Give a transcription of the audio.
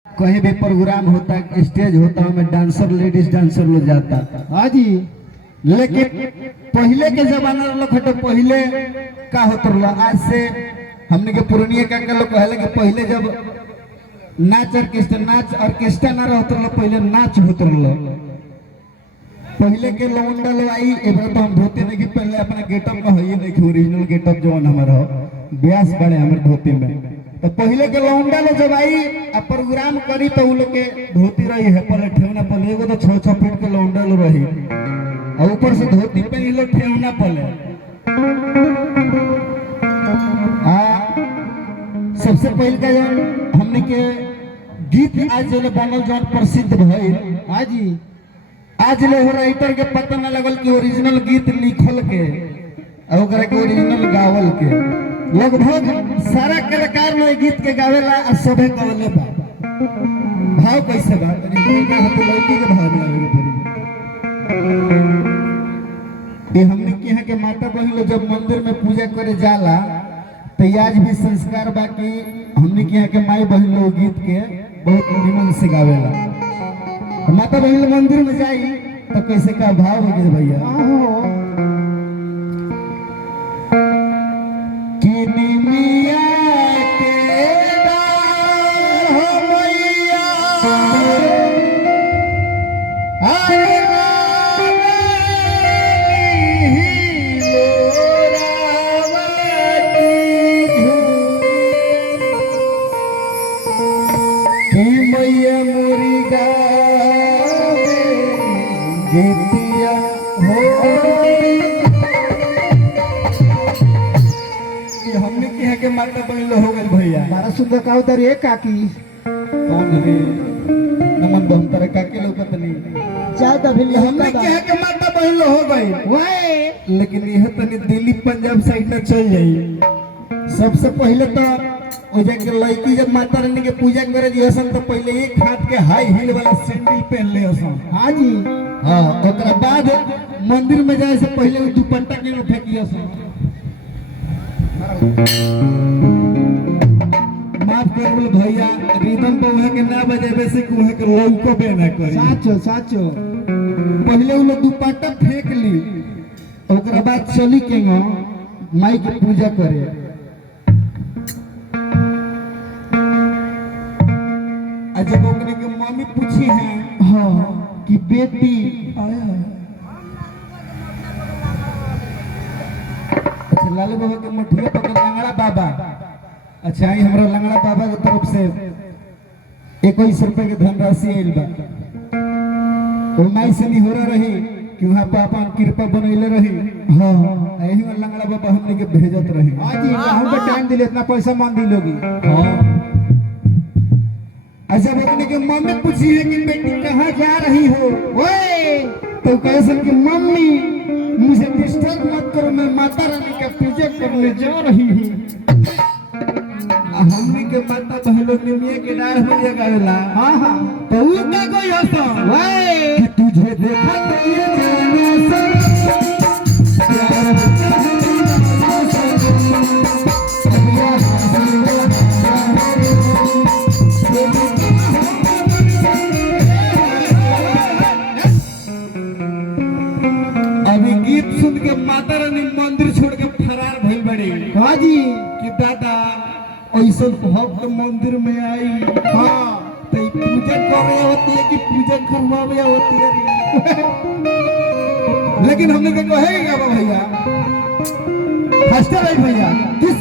कहीं भी प्रोग्राम होता है, स्टेज होता है, डांसर लेडीज डांसर लोग जाता। हाँ जी। लेकिन पहले के जमाना लोग तो पहले का होता रहा, आज से हमने के पुरानिया का लोग कहले कि पहले जब नाच ऑर्केस्ट्रा ना रहता रहा, पहले नाच होता रहा। पहले के लौंडा लोग आई एबार तो हम धोती नहीं कि पहले अपना गेटअप का है नहीं कि ओरिजिनल गेटअप जो हमारा ब्यास बड़े हमारे धोती में। तो पहले के लौंडा लोग जब आई अब प्रोग्राम करी तो उ लोग के धोती रही है पहले ठेवना पहले एगो तो 6-6 फीट के लौंडा लोग रही और ऊपर से धोती पे इ लोग ठेवना पहले। सबसे पहले का जो हमने के गीत आज जो बनल जो प्रसिद्ध भइल। हाँ जी। आज ले हो राइटर के पता न लगल कि ओरिजिनल गीत लिखल के और ओकरा के ओरिजिनल गावल के। लगभग सारा कलाकार लोग गीत के गावेला और सभे गावले बा। भाव कैसे बा तो लड़की के भाव में ये हमने के यहाँ के माता बहन लोग जब मंदिर में पूजा करे जाला तो आज भी संस्कार बा कि हमने के यहाँ के माई बहन लोग गीत के बहुत निमन से गावेला। माता बहन मंदिर में जाई तो कैसे का भाव हो गए भैया। गीतिया हो हमने के यहाँ के माता बहन हो गए भैया। बड़ा सुंदर का उधर एक काकी कौन है नमन बहन तारे काके लोकत नहीं ज्यादा भी हमने के यहाँ के माता बहन हो गए। लेकिन यह तनी दिल्ली पंजाब साइड में चल जाई। सबसे पहले तो ओ जाके लड़की जब माता रानी के पूजा करे दिहसन तो पहले एक हाथ के हाई हील वाला सैंडल पहन ले हसन। हाँ जी। हाँ ओकरा बाद मंदिर में जाए से पहले वो दुपट्टा के में फेंकियो सन। माफ कर बोल भैया रिदम बहुए के ना बजावे से कुहे के लौको बे ना करी। साचो साचो। पहले वो लोग दुपट्टा फेंक ली ओकरा बाद चली के माई की पूजा करे। जब ओकरे के मम्मी पूछी है हाँ कि बेटी आया अच्छा लालू बाबा के मुठिया पकड़ लंगड़ा बाबा। अच्छा ये हमारा लंगड़ा बाबा की तरफ से 21 रुपए के धनराशि आयल बा। तो माई से नहीं हो रही कि वहाँ पापा कृपा बनैले रही। हाँ यही में लंगड़ा बाबा हमने के भेजत रही। हाँ जी हम पे टाइम दिले इतना पैसा मान दी लोगी। हाँ अच्छा अपने के मम्मी पूछी है कि बेटी कहाँ जा रही हो ओए तो कैसे कि मम्मी मुझे डिस्टर्ब मत करो मैं माता रानी का पूजा करने जा रही हूँ। हमने के माता बहनों निमिया के डार हो जगावेला। हाँ हाँ तो वो क्या कोई होता ओए कि तुझे देखा तो ये जाना सुन के माता रानी मंदिर छोड़ के फरार भइल बड़ी। हाँ जी कि दादा ऐसा भक्त मंदिर में आई हाँ तो पूजा कर रहे होती है कि पूजा करवावे होती है। लेकिन हमने कहा है भैया फर्स्ट भैया